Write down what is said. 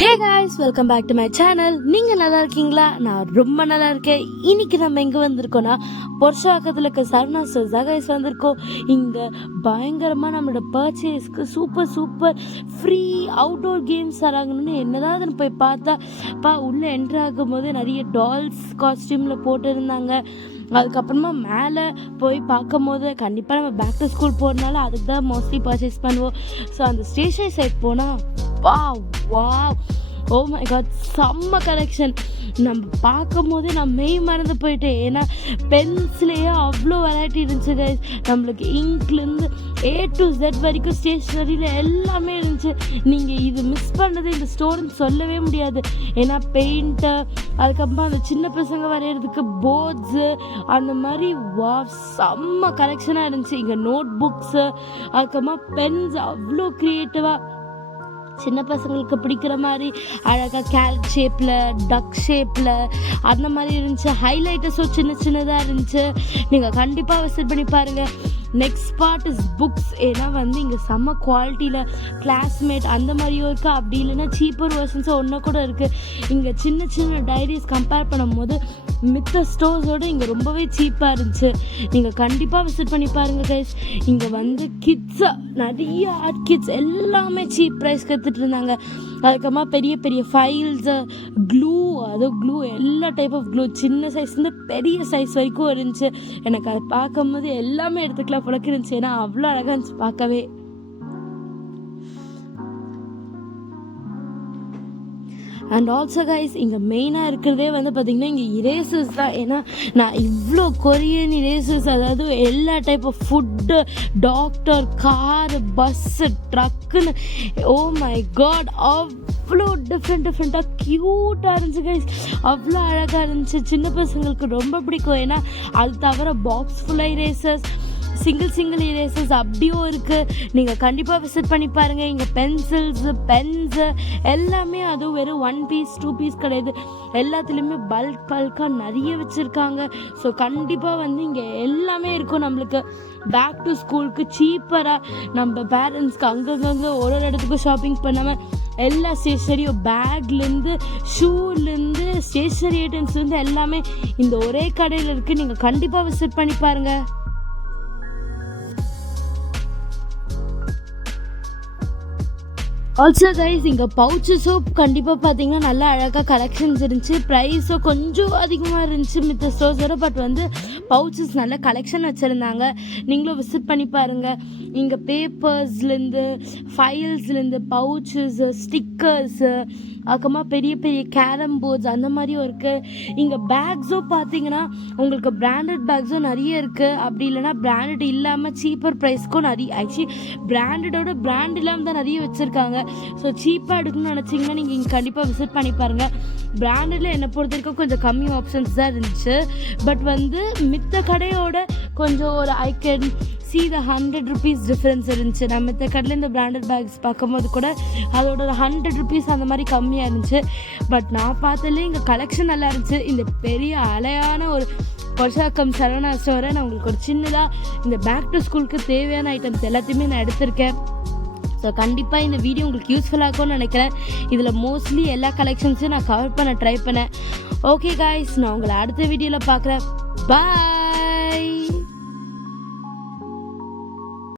Hey guys, welcome back to my channel. நீங்கள் நல்லா இருக்கீங்களா? நான் ரொம்ப நல்லா இருக்கேன். இன்னைக்கு நம்ம எங்கே வந்திருக்கோன்னா, பொருஷாக்கத்தில் இருக்க சரவணா ஸ்டோர்ஸ் தான் கைஸ் வந்திருக்கோம். இங்கே பயங்கரமாக நம்மளோட பர்ச்சேஸ்க்கு சூப்பர் ஃப்ரீ அவுட்டோர் கேம்ஸ் தராங்கன்னு என்னதான் போய் பார்த்தா உள்ளே என்ட்ரு ஆகும்போது நிறைய டால்ஸ் காஸ்டியூமில் போட்டுருந்தாங்க. அதுக்கப்புறமா மேலே போய் பார்க்கும் போது கண்டிப்பாக நம்ம பேக் டு ஸ்கூல் போகிறதுனால அதுக்கு தான் மோஸ்ட்லி பர்ச்சேஸ் பண்ணுவோம். ஸோ அந்த ஸ்டேஷனரி சைட் போனால் வா ஓ மை காட், செம்ம கலெக்ஷன். நம்ம பார்க்கும் போதே நான் மெய் மறந்து போயிட்டேன். ஏன்னா பென்சிலேயே அவ்வளோ வெரைட்டி இருந்துச்சு கைஸ். நம்மளுக்கு இங்க்லேருந்து A to Z வரைக்கும் ஸ்டேஷ்னரியில் எல்லாமே இருந்துச்சு. நீங்கள் இது மிஸ் பண்ணது இந்த ஸ்டோர்னு சொல்லவே முடியாது. ஏன்னா பெயிண்ட்டு, அதுக்கப்புறமா அந்த சின்ன பசங்க வரைகிறதுக்கு போர்ட்ஸு, அந்த மாதிரி செம்ம கலெக்ஷனாக இருந்துச்சு. இங்கே நோட் புக்ஸு, அதுக்கப்புறமா பென்ஸ் அவ்வளோ க்ரியேட்டிவாக சின்ன பசங்களுக்கு பிடிக்கிற மாதிரி அழகாக கேரட் ஷேப்பில், டக் ஷேப்பில் அந்த மாதிரி இருந்துச்சு. ஹைலைட்டர்ஸும் சின்னதாக இருந்துச்சு. நீங்கள் கண்டிப்பாக விசிட் பண்ணி பாருங்கள். Next part is books. ஏன்னா இங்கே செம்ம குவாலிட்டியில் கிளாஸ்மேட் அந்த மாதிரியும் இருக்குது. அப்படி இல்லைன்னா சீப்பர் வெர்ஷன்ஸும் ஒன்று கூட இருக்குது. இங்கே சின்ன டைரிஸ் கம்பேர் பண்ணும்போது மித்த ஸ்டோர்ஸோடு இங்கே ரொம்பவே சீப்பாக இருந்துச்சு. நீங்கள் கண்டிப்பாக விசிட் பண்ணி பாருங்கள் கைஸ். இங்கே கிட்ஸை நிறைய ஆர்ட் கிட்ஸ் எல்லாமே சீப் ப்ரைஸ்க்கு எடுத்துகிட்டு இருந்தாங்க. அதுக்கப்புறமா பெரிய ஃபைல்ஸு, க்ளூ எல்லா டைப் ஆஃப் க்ளூ, சின்ன சைஸ்லேருந்து பெரிய சைஸ் வரைக்கும் இருந்துச்சு. எனக்கு அதை பார்க்கும்போது எல்லாமே எடுத்துக்கலாம் போலக்கு இருந்துச்சு. ஏன்னா அவ்வளோ அழகாக இருந்துச்சு பார்க்கவே. அண்ட் ஆல்சோ கைஸ், இங்கே மெயினாக இருக்கிறதே பார்த்திங்கன்னா இங்கே இரேசர்ஸ் தான். ஏன்னா நான் இவ்வளோ கொரியன் இரேசர்ஸ், அதாவது எல்லா type of food, doctor, car, bus, ட்ரக்குன்னு ஓ மை காட் அவ்வளோ டிஃப்ரெண்ட்டாக க்யூட்டாக இருந்துச்சு கைஸ். அவ்வளோ அழகாக இருந்துச்சு. சின்ன பசங்களுக்கு ரொம்ப பிடிக்கும். ஏன்னா அது தவிர பாக்ஸ் ஃபுல்லாக இரேசர்ஸ், சிங்கிள் இரேசர்ஸ் அப்படியும் இருக்குது. நீங்கள் கண்டிப்பாக விசிட் பண்ணி பாருங்கள். இங்கே பென்சில்ஸு, பென்ஸு எல்லாமே அதுவும் வெறும் 1 பீஸ் 2 பீஸ் கிடையாது. எல்லாத்துலேயுமே பல்காக நிறைய வச்சுருக்காங்க. ஸோ கண்டிப்பாக இங்கே எல்லாமே இருக்கும். நம்மளுக்கு பேக் டு ஸ்கூலுக்கு சீப்பராக நம்ம பேரண்ட்ஸ்க்கு அங்கங்கே ஒரு இடத்துக்கு ஷாப்பிங் பண்ணாமல் எல்லா ஸ்டேஷ்னரியும், பேக்லேருந்து ஷூலேருந்து ஸ்டேஷ்னரி ஐட்டம்ஸ்லேருந்து எல்லாமே இந்த ஒரே கடையில் இருக்குது. நீங்கள் கண்டிப்பாக விசிட் பண்ணி பாருங்கள். ஆல்சோ கைஸ், இங்கே பவுச்சு சோப் கண்டிப்பாக பார்த்தீங்கன்னா நல்லா அழகாக கலெக்ஷன்ஸ் இருந்துச்சு. ப்ரைஸும் கொஞ்சம் அதிகமாக இருந்துச்சு மித்த ஸ்டோர்ஸோட. பட் பவுச்சஸ் நல்ல கலெக்ஷன் வச்சுருந்தாங்க. நீங்களும் விசிட் பண்ணி பாருங்கள். இங்கே பேப்பர்ஸ்லேருந்து, ஃபைல்ஸ்லேருந்து, பவுச்சஸ், ஸ்டிக்கர்ஸு, அதுக்கப்புறமா பெரிய கேரம் போர்ட்ஸ் அந்த மாதிரியும் இருக்குது. இங்கே பேக்ஸும் பார்த்தீங்கன்னா உங்களுக்கு பிராண்டட் பேக்ஸும் நிறைய இருக்குது. அப்படி இல்லைனா பிராண்டட் இல்லாமல் சீப்பர் ப்ரைஸ்க்கும் நிறைய, ஆக்சுவலி பிராண்டடோட பிராண்ட் இல்லாமல் தான் நிறைய வச்சுருக்காங்க. ஸோ சீப்பாக எடுக்கணும்னு நினச்சிங்கன்னா நீங்கள் இங்கே கண்டிப்பாக விசிட் பண்ணி பாருங்கள். பிராண்டடில் என்னை பொறுத்த வரைக்கும் கொஞ்சம் கம்மி ஆப்ஷன்ஸ் தான் இருந்துச்சு. பட் மித்த கடையோட கொஞ்சம் ஒரு I can see the 100 rupees difference இருந்துச்சு. நான் மித்த கடையில் இந்த பிராண்டட் பேக்ஸ் பார்க்கும்போது கூட அதோட 100 rupees அந்த மாதிரி கம்மியாக இருந்துச்சு. பட் நான் பார்த்ததுலேயே இங்கே கலெக்ஷன் நல்லா இருந்துச்சு. இந்த பெரிய அலையான ஒரு பொருஷாக்கம் சரவணா ஸ்டோரை நான் உங்களுக்கு ஒரு சின்னதாக இந்த பேக் டு ஸ்கூலுக்கு தேவையான ஐட்டம்ஸ் எல்லாத்தையுமே நான் எடுத்திருக்கேன். ஸோ கண்டிப்பாக இந்த வீடியோ உங்களுக்கு யூஸ்ஃபுல்லாக இருக்கும்னு நினைக்கிறேன். இதில் மோஸ்ட்லி எல்லா கலெக்ஷன்ஸையும் நான் கவர் பண்ண ட்ரை பண்ணேன். ஓகே காய்ஸ், நான் உங்களை அடுத்த வீடியோவில் பார்க்குறேன். பாய்.